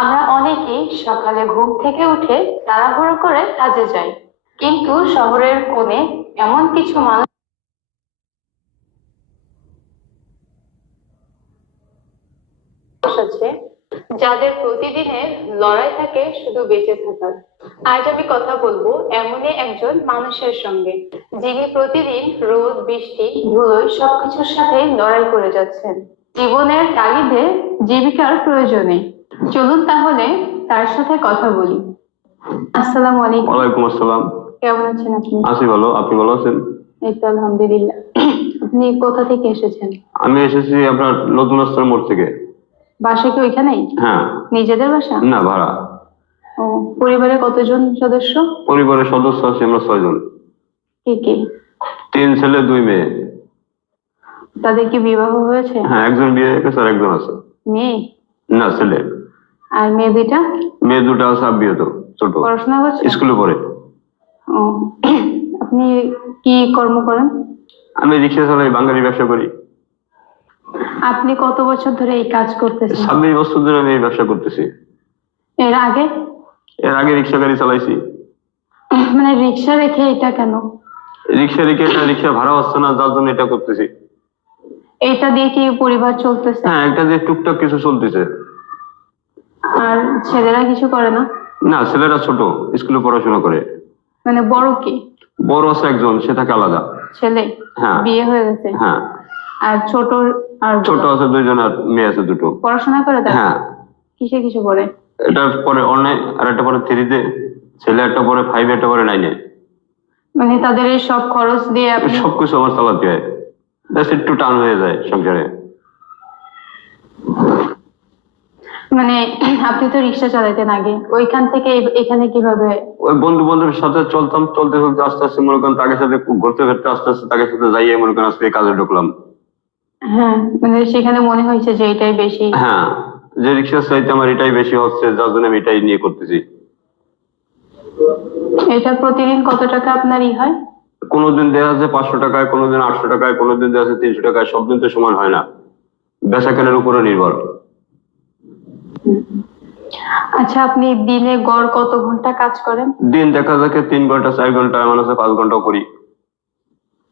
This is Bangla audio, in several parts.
আমরা অনেকেই সকালে ঘুম থেকে উঠে তাড়াহুড়ো করে কাজে যাই, কিন্তু শহরের কোণে এমন কিছু মানুষ আছে যাদের প্রতিদিনের লড়াই থাকে শুধু বেঁচে থাকার। আজ আমি কথা বলবো এমনই একজন মানুষের সঙ্গে, যিনি প্রতিদিন রোদ বৃষ্টি ধুলোয় সবকিছুর সাথে লড়াই করে যাচ্ছেন জীবনের তাগিদে, জীবিকার প্রয়োজনে। চলুন তাহলে তার সাথে কথা বলি। আসসালামু আলাইকুম। ওয়ালাইকুম আসসালাম। কেমন আছেন আপনি? আছি ভালো, আপনি ভালো আছেন? এই তো আলহামদুলিল্লাহ। আপনি কোথা থেকে এসেছেন? আমি এসেছি আপনার নতুন রাস্তার মোড় থেকে। বাসা কি ওইখানেই? হ্যাঁ। নিজেদের বাসা? না, ভাড়া। ও, পরিবারে কতজন সদস্য? পরিবারের সদস্য আছি আমরা 6 জন। কে কে? 3 ছেলে 2 মেয়ে। তাদের কি বিবাহ হয়েছে? হ্যাঁ, একজন বিয়ে হয়ে গেছে আর একজন আছে। মেয়ে? না, ছেলে। আর মেয়ে দুইটা? মেয়ে দুটো আছে আবিহত, ছোট, পড়াশোনা করছে? স্কুলে পড়ে। ও, আপনি কি কর্ম করেন? আমি রিক্সা চালাই, বাঙালি ব্যবসা করি। আপনি কত বছর ধরে এই কাজ করতেছেন? 26 বছর ধরে আমি এই ব্যবসা করতেছি। এর আগে? এর আগে রিক্সা গাড়ি চালাইছি। মানে রিক্সা রেখে এটা কেন? রিক্সা রেখে এটা রিক্সা ভাড়া হচ্ছে না, যার জন্য এটা করতেছি। এটা দিয়ে কি পরিবার চলতেছে? হ্যাঁ, একটা যে টুকটাক কিছু চলতেছে। আর ছেলেরা কিছু করে না? না, ছেলেরা ছোট, স্কুলে পড়াশোনা করে। মানে বড় কি? বড় আছে একজন, সে থাকে আলাদা। ছেলে? হ্যাঁ। বিয়ে হয়ে গেছে? হ্যাঁ। আর ছোট? আর ছোট আছে 2 জন আর মেয়ে আছে 2টো। পড়াশোনা করে তারা? হ্যাঁ। কিসে কিসে পড়ে? এটা পরে অনলাইন, আর একটা পরে 3-তে, ছেলে একটা পরে 5, একটা পরে 9-এ। মানে তাদের এই সব খরচ দিয়ে আপনি? সবকিছু আমার চালাতে হয়, ব্যাস একটু টান হয়ে যায় সংসারে। মানে আপনি তো রিক্সা চালাতেন আগে, ওইখান থেকে এখানে কিভাবে? ওই বন্ধু বান্ধবের সাথে চলতাম, চলতে চলতে আস্তে আস্তে মনে করেন তাদের সাথে ঘুরতে ফিরতে আস্তে আস্তে তাদের সাথে যাইয়ে মনে করেন আজকে এই কাজে ঢুকলাম। হ্যাঁ, মানে সেখানে মনে হয়েছে যে এটাই বেশি। হ্যাঁ, যে রিক্সা চাইতে আমার এটাই বেশি হচ্ছে, যার জন্য আমি এটাই নিয়ে করতেছি। এটা প্রতিদিন কত টাকা আপনার হয়? কোনোদিন দেওয়া আছে 500 টাকায়, কোনোদিন 800 টাকায়, কোনোদিন দেওয়া আছে 300 টাকায়, সব দিন তো সমান হয় না, বেচা কেনার উপরে নির্ভর। আচ্ছা, আপনি দিনে গড় কত ঘন্টা কাজ করেন? দিন দেখা যাচ্ছে 3 ঘন্টা 4 ঘন্টা, এমন আছে 5 ঘন্টাও করি।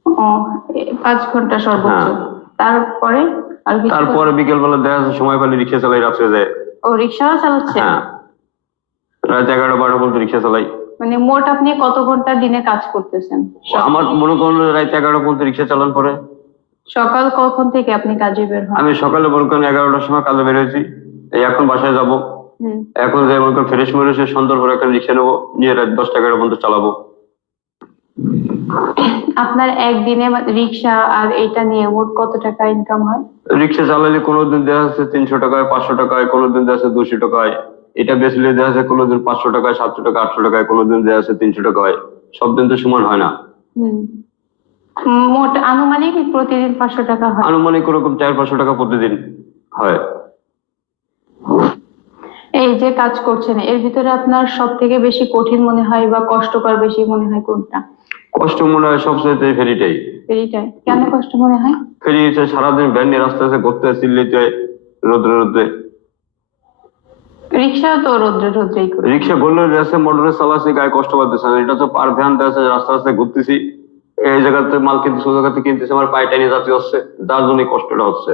ও, 5 ঘন্টা সর্বোচ্চ? হ্যাঁ। তারপরে আর কিছু তারপরে বিকেল বেলা দেখা যাচ্ছে সময় পেলে রিক্সা চালাই, রাত্রে যায়। ও, রিক্সাও চালাচ্ছে? হ্যাঁ, রাত 11-12 পর্যন্ত রিক্সা চালাই। মানে মোট আপনি কত ঘন্টা দিনে কাজ করতেছেন? আমার মনে করেন রাত 11 পর্যন্ত রিক্সা চালান পরে। সকাল কখন থেকে আপনি কাজে বের হন? আমি সকালে মনে করেন 11টার সময় কাজে বেরোয়েছি, এই এখন বাসায় যাব। এখন যে মনে করেন ফ্রেশ মেরে সন্ধ্যার পরে একটা রিক্সা নেবো, নিয়ে রাত 10টা-11 পর্যন্ত চালাবো। আপনার একদিনে রিক্সা আর এটা নিয়ে মোট কত টাকা ইনকাম হয়? রিক্সা চালালে কোনোদিন দেওয়া যাচ্ছে 300 টাকায়, 500 টাকায়, কোনোদিন দেওয়া যাচ্ছে 200 টাকায়। এটা বেচলে দেওয়া যাচ্ছে কোনোদিন 500 টাকায়, 700 টাকা, 800 টাকায়, কোনোদিন দেওয়া যাচ্ছে 300 টাকায়। সব দিন তো সমান হয় না। মোট আনুমানিক প্রতিদিন 500 টাকা হয়? আনুমানিক ওরকম 400-500 টাকা প্রতিদিন হয়। এই যে কাজ করছেন, এর ভিতরে আপনার সব থেকে বেশি কঠিন মনে হয় বা কষ্টকর বেশি মনে হয় কোনটা? কষ্ট মনে হয় সবচেয়ে ফেরিটাই। ফেরিটাই? কেন কষ্ট মনে হয়? ফেরি হচ্ছে সারাদিন ভ্যান নিয়ে রাস্তা আছে, ঘুরতে চিল্লিতে, রোদ্রে রোদ্রে। রিক্সা তো রোদ্রে রোদ্রেই করে। রিক্সা বললে রেসে মোটরে চালাচ্ছি, গায়ে কষ্ট পাচ্ছে না। এটা তো পার ভ্যান আছে, রাস্তা রাস্তায় ঘুরতেছি, এই জায়গাতে মাল কিনতেছি, ওই জায়গাতে কিনতেছি, আমার পায়ে টাইনে যাতে হচ্ছে, যার জন্য কষ্টটা হচ্ছে।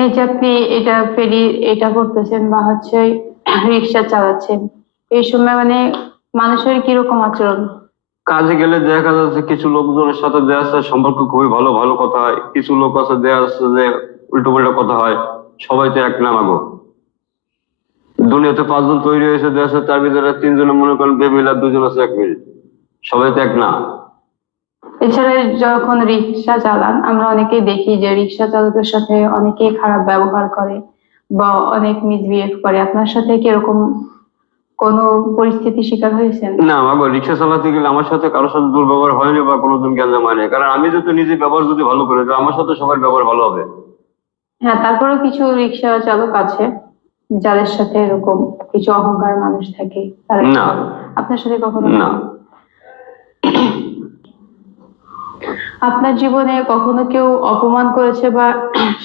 এই যে আপনি এটা ফেরি এটা করতেছেন বা হচ্ছে রিক্সা চালাচ্ছেন, এই সময় মানে মানুষের কিরকম আচরণ? কাজে গেলে দেখা যাচ্ছে কিছু লোকজনের সাথে দেয়া আছে সম্পর্ক খুবই ভালো, ভালো কথা হয়। কিছু লোক আছে দেয়া আছে যে উল্টো পাল্টা কথা হয়। সবাই তো এক না মাগো, দুনিয়াতে 5 জন তৈরি হয়েছে দেয়া আছে, তার ভিতরে 3 জনে মনে করেন বেমিল আর 2 জন আছে এক মিল, সবাই তো এক না। এছাড়া যখন রিক্সা চালান আমরা অনেকেই দেখি যে রিক্সা চালকের সাথে অনেকেই খারাপ ব্যবহার করে বা অনেক মিসবিহেভ করে। আপনার সাথে কি এরকম কোনো পরিস্থিতির শিকার হয়েছেন? না মাগো, রিক্সা চালাতে গেলে আমার সাথে কারোর সাথে দুর্ব্যবহার হয়নি বা কোনোদিন গ্যাঞ্জাম হয়নি, কারণ আমি যদি নিজে ব্যবহার যদি ভালো করি, তাহলে আমার সাথে সবার ব্যবহার ভালো হবে। হ্যাঁ, তারপরেও কিছু রিক্সা চালক আছে যাদের সাথে এরকম কিছু অহংকার মানুষ থাকে, তারা না। আপনার সাথে কখনো না। আপনার জীবনে কখনো কেউ অপমান করেছে বা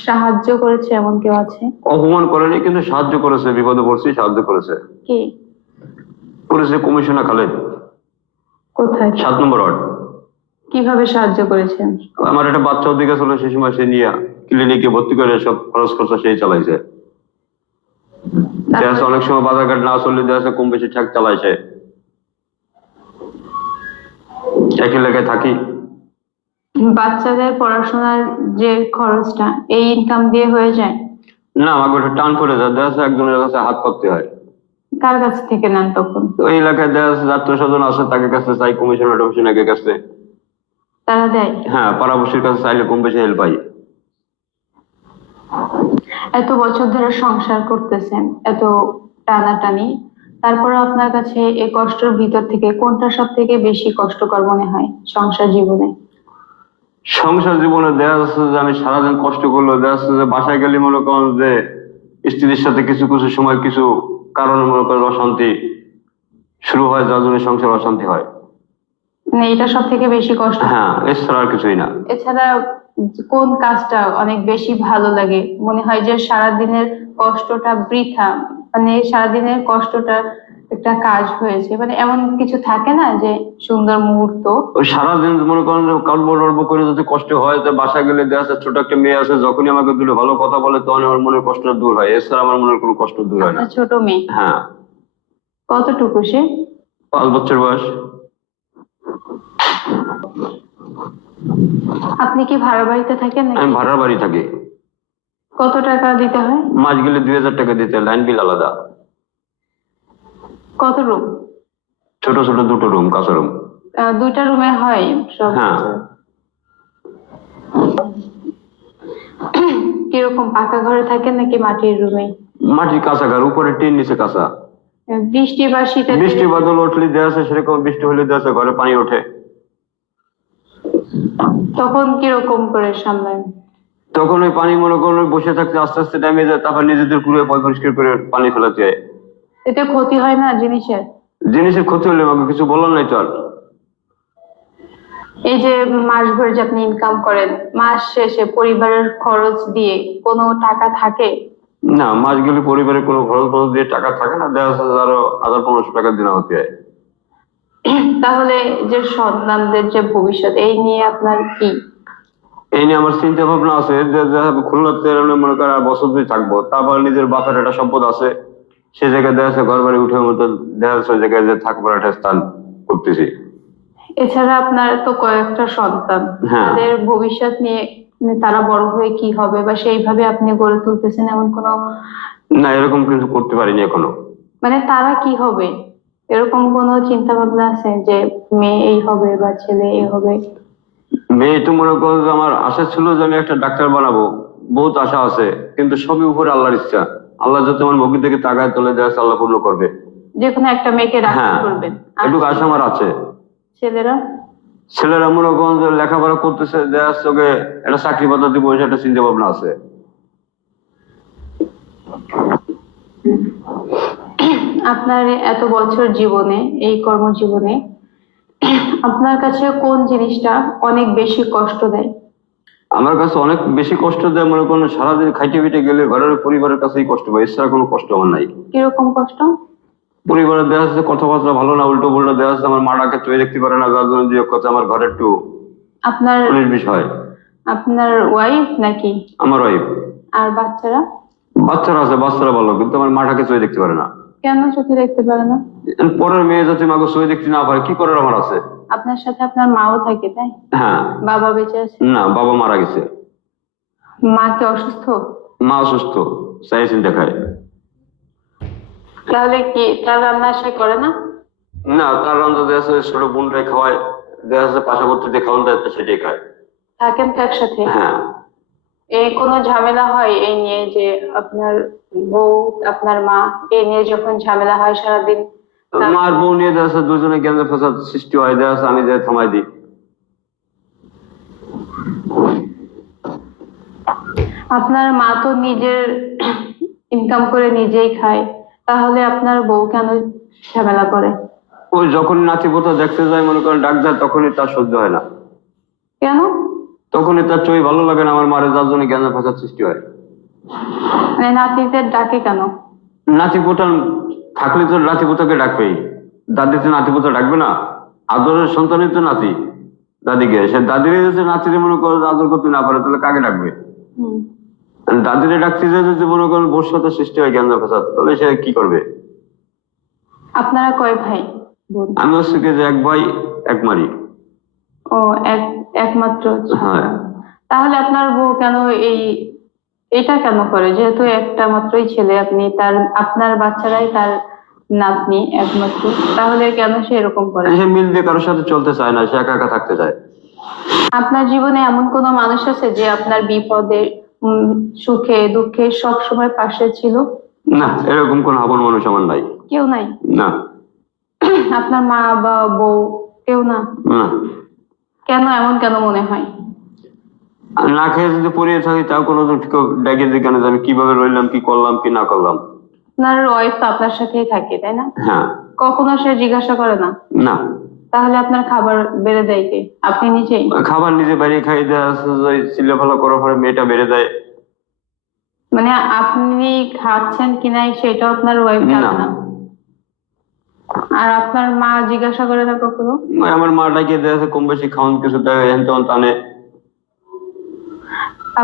সাহায্য করেছে এমন কেউ আছে? অপমান করেনি, কিন্তু সাহায্য করেছে, বিপদে পড়ছি সাহায্য করেছে। কি? করেছে কমিশনার খালেদ, কোথায়? 7 নম্বর ওয়ার্ড। কিভাবে সাহায্য করেছেন? আমার একটা বাচ্চা ওদিকে ছিল, সেই সময় সে নিয়ে ক্লিনিকে ভর্তি করে সব খরচ খরচা সেই চালাইছে। দেখা যাচ্ছে অনেক সময় বাজার ঘাট না চললে দেখা যাচ্ছে কম বেশি ঠেক চালাইছে। একই এলাকায় থাকি। বাচ্চাদের পড়াশোনার যে খরচটা এই ইনকাম দিয়ে হয়ে যায়? না, আমাকে ওটা টান পড়ে যায়, দেখা যাচ্ছে একজনের কাছে হাত পাততে হয়। কার কাছ থেকে নেন তখন? তো এই এলাকায় দেখা যাচ্ছে আত্মীয় স্বজন আছে, তাকে কাছে চাই, কমিশনার টমিশনারের কাছে। তারা দেয়? হ্যাঁ, পাড়াপড়শির কাছে চাইলে কম বেশি হেল্প পাই। এত বছর ধরে সংসার করতেছেন, এত টানাটানি, তারপরে আপনার কাছে এই কষ্টের ভিতর থেকে কোনটা সব থেকে বেশি কষ্টকর মনে হয় সংসার জীবনে? সংসার জীবনে দেখা যাচ্ছে যে আমি সারাদিন কষ্ট করলেও দেখা যাচ্ছে যে বাসায় গেলে মনে করেন যে স্ত্রীর সাথে কিছু কিছু সময় কিছু কারণে মনে করেন অশান্তি শুরু হয়, যার জন্য সংসার অশান্তি হয়। মানে এটা সব থেকে বেশি কষ্ট? হ্যাঁ, এছাড়া আর কিছুই না। এছাড়া কোন কাজটা অনেক বেশি ভালো লাগে, মনে হয় যে সারাদিনের কষ্টটা বৃথা, মানে সারাদিনের কষ্টটা একটা কাজ হয়েছে, মানে এমন কিছু থাকে না যে সুন্দর মুহূর্ত? ওই সারাদিন মনে করেন যে গল্প টল্প করে যদি কষ্ট হয়, তো বাসায় গেলে দেখা যাচ্ছে ছোট একটা মেয়ে আছে, যখনই আমাকে দুটো ভালো কথা বলে তখন আমার মনের কষ্টটা দূর হয়, এছাড়া আমার মনের কোনো কষ্ট দূর হয় না। আপনার ছোট মেয়ে? হ্যাঁ। কতটুকু সে? 5 বছর বয়স। আপনি কি ভাড়া বাড়িতে থাকেন আমি নাকি? ভাড়ার বাড়ি থাকি। কত টাকা দিতে হয়? মাস গেলে 2000 টাকা দিতে হয়, লাইন বিল আলাদা। কত রুম? ছোট ছোট 2টো রুম, কাঁচা রুম। দুইটা রুমে হয় সব? হ্যাঁ। কিরকম, পাকা ঘরে থাকেন নাকি মাটির রুমে? মাটির কাঁচা ঘর, উপরে টিন, নিচে কাঁচা। বৃষ্টি বা শীতের বৃষ্টি দিনে বাদল উঠলে দেখা যাচ্ছে সেরকম, বৃষ্টি হলে দেখা যাচ্ছে ঘরে পানি ওঠে। তখন কিরকম করে সামলান? তখন ওই পানি মনে করুন ওই বসে থাকতে আস্তে আস্তে ড্যামেজ যায়, তারপর নিজেদের কুড়িয়ে পরিষ্কার করে পানি ফেলাতে হয়। এতে ক্ষতি হয় না জিনিসের? জিনিসের ক্ষতি হলে আমাকে কিছু বলার নাই তো আর। এই যে মাস ভরে যে আপনি ইনকাম করেন, মাস শেষে পরিবারের খরচ দিয়ে কোনো টাকা থাকে? না, মাস গেলে পরিবারের কোনো খরচ খরচ দিয়ে টাকা থাকে না, দেখা যাচ্ছে আরো 1000-1500 টাকা দিনা হতে হয়। তাহলে যে সন্তানদের যে ভবিষ্যৎ, এই নিয়ে আপনার কি? এই নিয়ে আমার চিন্তা ভাবনা আছে যে খুলনাতে মনে করেন আর বছর 2 থাকবো, তারপর নিজের বাপের একটা সম্পদ আছে, সে জায়গায় দেখা যাচ্ছে ঘর বাড়ি উঠে মতো দেখা যাচ্ছে ওই জায়গায় যে থাকবার একটা স্থান করতেছি। এছাড়া আপনার তো কয়েকটা সন্তান, হ্যাঁ। তাদের ভবিষ্যৎ নিয়ে, মানে তারা বড় হয়ে কি হবে বা সেইভাবে আপনি গড়ে তুলতেছেন এমন কোনো? না, এরকম কিছু করতে পারিনি এখনো। মানে তারা কি হবে এরকম কোনো চিন্তা ভাবনা আছে যে মেয়ে এই হবে বা ছেলে এই হবে? মেয়ে তো মনে করো যে আমার আশা ছিল যে আমি একটা ডাক্তার বানাবো, বহুত আশা আছে, কিন্তু সবই উপরে আল্লাহর ইচ্ছা। আল্লাহ যত আমার মুখের দিকে তাকায় তোলে, দেখা যাচ্ছে আল্লাহ পূর্ণ করবে। যে কোনো একটা মেয়েকে ডাক্তার হ্যাঁ, করবেন? আর একটু আশা আমার আছে। ছেলেরা? ছেলেরা মনে করেন যে লেখাপড়া করতেছে, দেখা যাচ্ছে ওকে একটা চাকরি পাতা দিব, সেটা চিন্তা ভাবনা আছে। আপনার এত বছর জীবনে, এই কর্মজীবনে আপনার কাছে কোন জিনিসটা অনেক বেশি কষ্ট দেয়? আমার কাছে অনেক বেশি কষ্ট দেয় মনে করেন সারাদিন খাইতে পিটে গেলে ঘরের পরিবারের কাছেই কষ্ট পাই, এছাড়া কোনো কষ্ট আমার নাই। কিরকম কষ্ট? পরিবারের দেখা যাচ্ছে কথাবার্তা ভালো না, উল্টো পাল্টা দেখা যাচ্ছে, আমার মাটাকে চোখে দেখতে পারে না, যার জন্য যে কথা আমার ঘরে একটু আপনার 19-20 হয়। আপনার ওয়াইফ নাকি? আমার ওয়াইফ। আর বাচ্চারা? বাচ্চারা আছে, বাচ্চারা ভালো, কিন্তু আমার মাটাকে চোখে দেখতে পারে না। কেন চোখে দেখতে পারে না? পরের মেয়ে যাতে মাকে চোখে দেখতে না পারে, কি করার আমার আছে? আপনার সাথে আপনার মাও থাকে তাই? হ্যাঁ। বাবা বেঁচে আছে? না, বাবা মারা গেছে। মা কি অসুস্থ? মা অসুস্থ, চাই চিন্তা খায়। তাহলে কি তার রান্না সে করে না? না, তার রান্না দেখা যাচ্ছে ছোট বোনটাই খাওয়ায়, দেখা যাচ্ছে পাশাপাশি দিয়ে খাওয়ান দেয়, সেটাই খায়। থাকেন তো একসাথে? হ্যাঁ। এই কোনো ঝামেলা হয় এই নিয়ে যে আপনার বউ, আপনার মা, এই নিয়ে যখন ঝামেলা হয় সারাদিন? মার বউ নিয়ে দেখা যাচ্ছে দুজনে জ্ঞানের ফসাদ সৃষ্টি হয়, দেখা যাচ্ছে আমি যাই থামাই দিই। আপনার মা তো নিজের ইনকাম করে নিজেই খায়, তাহলে আপনার বউ কেন ঝামেলা করে? ওই যখন নাতি পোতা দেখতে যায় মনে করেন ডাক দেয়, তখনই তার সহ্য হয় না। কেন? তখনই তার চই ভালো লাগে না, আমার মারে যার জন্য জ্ঞান ভাষার সৃষ্টি হয়। মানে নাতিদের ডাকে কেন? নাতিপুতা থাকলে তো নাতিপুতাকে ডাকবেই, দাদি তো নাতিপুতা ডাকবে না? আদরের সন্তানই তো নাতি দাদিকে, সে দাদিরে যদি নাতিরে মনে করো আদর করতে না পারে তাহলে কাকে ডাকবে? হুম। আর দাদিরে ডাকতে যে যদি মনে করেন বর্ষাতে সৃষ্টি হয় জ্ঞান প্রসাদ, তাহলে সে কি করবে? আপনারা কয় ভাই বোন? আমি হচ্ছে কি যে এক ভাই এক মারি। ও, একমাত্র ছেলে। হ্যাঁ, তাহলে আপনার বউ কেন এই এটা কেন করে? যেহেতু একটা মাত্রই ছেলে, আপনি তার আপনার বাচ্চারাই তার নাতনি একমাত্র, তাহলে কেন সে এরকম করে? সে মিল দিয়ে কারোর সাথে চলতে চায় না, সে একা একা থাকতে চায়। আপনার জীবনে এমন কোনো মানুষ আছে যে আপনার বিপদে, সুখে দুঃখে সব সময় পাশে ছিল? না, এরকম কোন আপন মানুষ আমার নাই। কেউ নাই? না। আপনার মা বা বউ কেউ না? না। কেন এমন কেন মনে হয়? আর না খেয়ে যদি পড়িয়ে থাকি তাও কোনোদিন কেউ ডেকে দিয়ে কেন যে আমি কিভাবে রইলাম, কি করলাম কি না করলাম। আপনার ওয়াইফ তো আপনার সাথেই থাকে, তাই না? হ্যাঁ। কখনো সে জিজ্ঞাসা করে না? না। তাহলে আপনার খাবার বেড়ে দেয় কে? আপনি নিজেই? খাবার নিজে বাইরে খাই দেয়, চিল্লা ফালা করার পরে মেয়েটা বেড়ে দেয়। মানে আপনি খাচ্ছেন কি নাই সেটাও আপনার ওয়াইফ না। জানে না? আর আপনার মা জিজ্ঞাসা করে না কখনো? আমার মা ডাকিয়ে দেয় কম বেশি খাওয়ান কিছু দেয়, হেন তেমন টানে।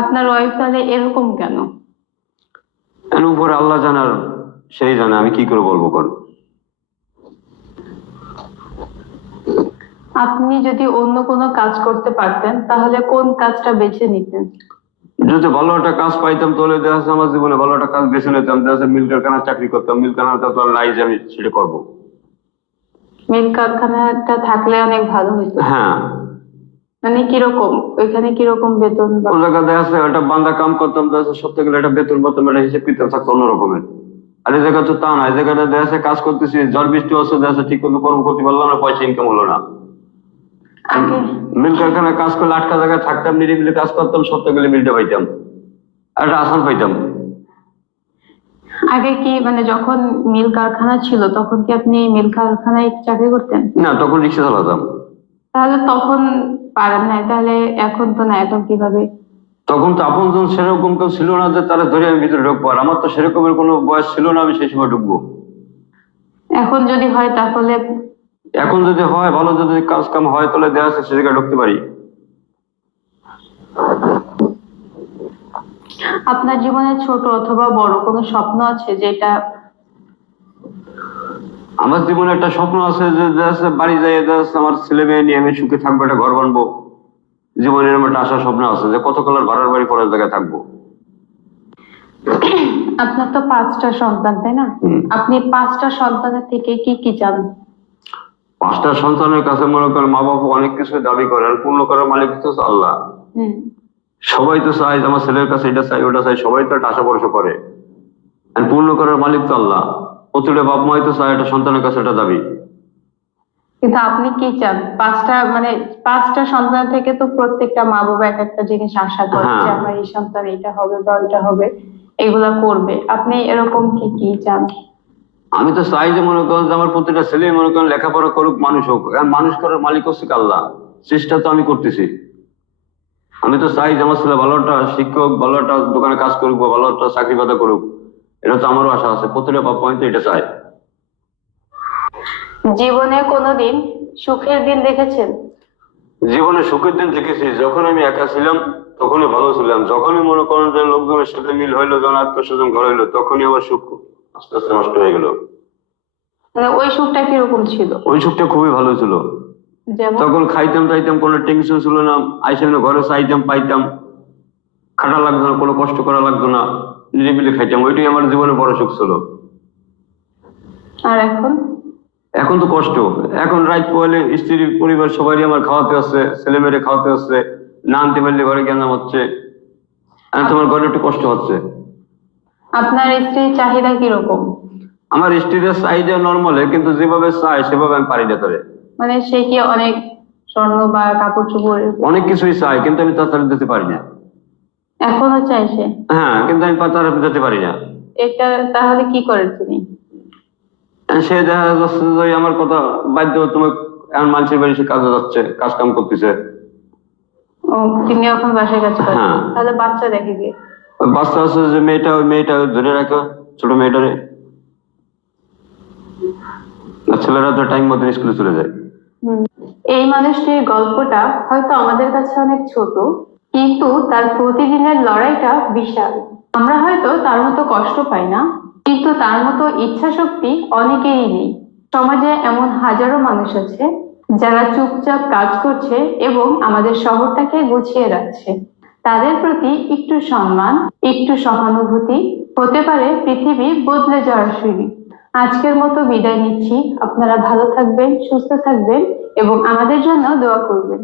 আপনার ওয়াইফ তাহলে এরকম কেন? এর উপরে আল্লাহ জানার, সেই জানে, আমি কি করে বলবো কোন। আপনি যদি অন্য কোনো কাজ করতে পারতেন তাহলে কোন কাজটা বেছে নিতেন? যদি ভালো একটা কাজ পাইতাম তাহলে দেখা যাচ্ছে আমার জীবনে ভালো একটা কাজ বেছে নিতাম, দেখা যাচ্ছে মিল কারখানার চাকরি করতাম, মিল কারখানাটা তো আর নাই যে আমি সেটা করবো। মিল কারখানাটা থাকলে অনেক ভালো হতো। হ্যাঁ। মানে কিরকম, ওইখানে কিরকম বেতন ও জায়গা দেখা যাচ্ছে একটা বান্দা কাম করতাম, দেখা যাচ্ছে সপ্তাহে গেলে একটা বেতন পাতাম, একটা হিসেব কিতাব থাকতো অন্যরকমের। আর এই জায়গা তো তা না, এই জায়গাটা দেখা যাচ্ছে কাজ করতেছি, ঝড় বৃষ্টি হচ্ছে, দেখা যাচ্ছে ঠিক মতো কর্ম করতে পারলাম না, পয়সা ইনকাম হলো না। আগে মিল কারখানায় কাজ করলে আটকা জায়গায় থাকতাম, নিরিবিলি কাজ করতাম, সপ্তাহে গেলে মিলটা পাইতাম, একটা আসান পাইতাম। আগে কি মানে যখন মিল কারখানা ছিল তখন কি আপনি মিল কারখানায় চাকরি করতেন? না, তখন রিক্সা চালাতাম। তাহলে তখন পারেন না, তাহলে এখন তো না, এখন কিভাবে? তখন তো আপনজন সেরকম কেউ ছিল না যে তারা ধরে আমি ভিতরে ঢুকবো, আর আমার তো সেরকমের কোনো বয়স ছিল না আমি সেই সময় ঢুকবো। এখন যদি হয় তাহলে? এখন যদি হয় ভালো, যদি কাজ কাম হয় তাহলে দেখা যাচ্ছে সে জায়গায় ঢুকতে পারি। আপনার জীবনে ছোট অথবা বড় কোনো স্বপ্ন আছে যেটা? আমার জীবনে একটা স্বপ্ন আছে যে দেখা যাচ্ছে বাড়ি যাই, দেখা যাচ্ছে আমার ছেলে মেয়ে নিয়ে আমি সুখে থাকবো, একটা ঘর বানবো। জীবনের এরকম একটা আশা স্বপ্ন আছে যে কত কালার ভাড়ার বাড়ি পরের জায়গায় থাকবো। আপনার তো 5টা সন্তান, তাই না? আপনি 5টা সন্তানের থেকে কি কি চান? পাঁচটা সন্তানের কাছে মনে করেন মা বাবা অনেক কিছু দাবি করে, আর পূর্ণ করার মালিক তো আল্লাহ। হুম। সবাই তো চায় যে আমার ছেলের কাছে এটা চাই ওটা চাই, সবাই তো একটা আশা ভরসা করে, আর পূর্ণ করার মালিক তো আল্লাহ। প্রতিটা বাপ মাই তো চায় একটা সন্তানের কাছে একটা দাবি। কিন্তু আপনি কি চান? 5টা মানে 5টা সন্তান থেকে তো প্রত্যেকটা মা বাবা এক একটা জিনিস আশা করে হ্যাঁ। যে আমার এই সন্তান এটা হবে বা ওইটা হবে, এগুলা করবে। আপনি এরকম কি কি চান? আমি তো চাই যে মনে করেন যে আমার প্রতিটা ছেলে মনে করেন লেখাপড়া করুক, মানুষ হোক, কারণ মানুষ করার মালিক হচ্ছে কি আল্লাহ। চেষ্টা তো আমি করতেছি। আমি তো চাই যে আমার ছেলে ভালো একটা শিক্ষক, ভালো একটা দোকানে কাজ করুক বা ভালো একটা চাকরি বাদা করুক, এটা তো আমারও আশা আছে, প্রতিটা বাপ মাই তো এটা চায়। জীবনে কোনোদিন সুখের দিন দেখেছেন? জীবনে সুখের দিন দেখেছি, যখন আমি একা ছিলাম তখনই ভালো ছিলাম, যখনই মনে করেন যে লোকজনের সাথে মিল হইলো, যখন আত্মীয় স্বজন ঘর হইলো, তখনই আমার সুখ আস্তে আস্তে নষ্ট হয়ে গেল। মানে ওই সুখটা কিরকম ছিল? ওই সুখটা খুবই ভালো ছিল। যেমন? তখন খাইতাম টাইতাম, কোনো টেনশন ছিল না, আইসা ঘরে চাইতাম পাইতাম, খাটা লাগতো না, কোনো কষ্ট করা লাগতো না, নিরিবিলি খাইতাম, ওইটাই আমার জীবনে বড় সুখ ছিল। আর এখন? এখন তো কষ্ট। এখন রাত পয়লে স্ত্রী পরিবার সবারই আমার খাওয়াতে হচ্ছে, ছেলে মেয়েরে খাওয়াতে হচ্ছে, না আনতে পারলে ঘরে কেন হচ্ছে, আর তোমার ঘরে একটু কষ্ট হচ্ছে। আপনার স্ত্রীর চাহিদা কিরকম? আমার স্ত্রীর চাহিদা নর্মালে, কিন্তু যেভাবে চাই সেভাবে আমি পারি না তারে। মানে সে কি অনেক স্বর্ণ বা কাপড় চোপড়? অনেক কিছুই চাই কিন্তু আমি তার দিতে পারি না। এখনো চাইছে? হ্যাঁ, কিন্তু আমি তার দিতে পারি না। এটা তাহলে কি করেন তিনি? সে দেখা যাচ্ছে যে আমার কথা বাধ্য, তুমি এখন মানুষের বাড়ি সে কাজে যাচ্ছে, কাজ কাম করতেছে। ও, ও, তিনি এখন বাসায় কাজ করেন? হ্যাঁ। তাহলে বাচ্চা দেখে গিয়ে। ওই বাচ্চা আছে যে মেয়েটা, ওই মেয়েটা ধরে রাখো, ছোট মেয়েটারে। আর ছেলেরা তো টাইম মতো স্কুলে চলে যায়। এই মানুষটির গল্পটা হয়তো আমাদের কাছে অনেক ছোট, কিন্তু তার প্রতিদিনের লড়াইটা বিশাল। আমরা হয়তো তার মতো কষ্ট পাই না, কিন্তু তার মতো ইচ্ছা শক্তি অনেকেরই নেই। সমাজে এমন হাজারো মানুষ আছে যারা চুপচাপ কাজ করছে এবং আমাদের শহরটাকে গুছিয়ে রাখছে। তাদের প্রতি একটু সম্মান, একটু সহানুভূতি হতে পারে পৃথিবী বদলে যাওয়ার সিঁড়ি। আজকের মতো বিদায় নিচ্ছি। আপনারা ভালো থাকবেন, সুস্থ থাকবেন এবং আমাদের জন্য দোয়া করবেন।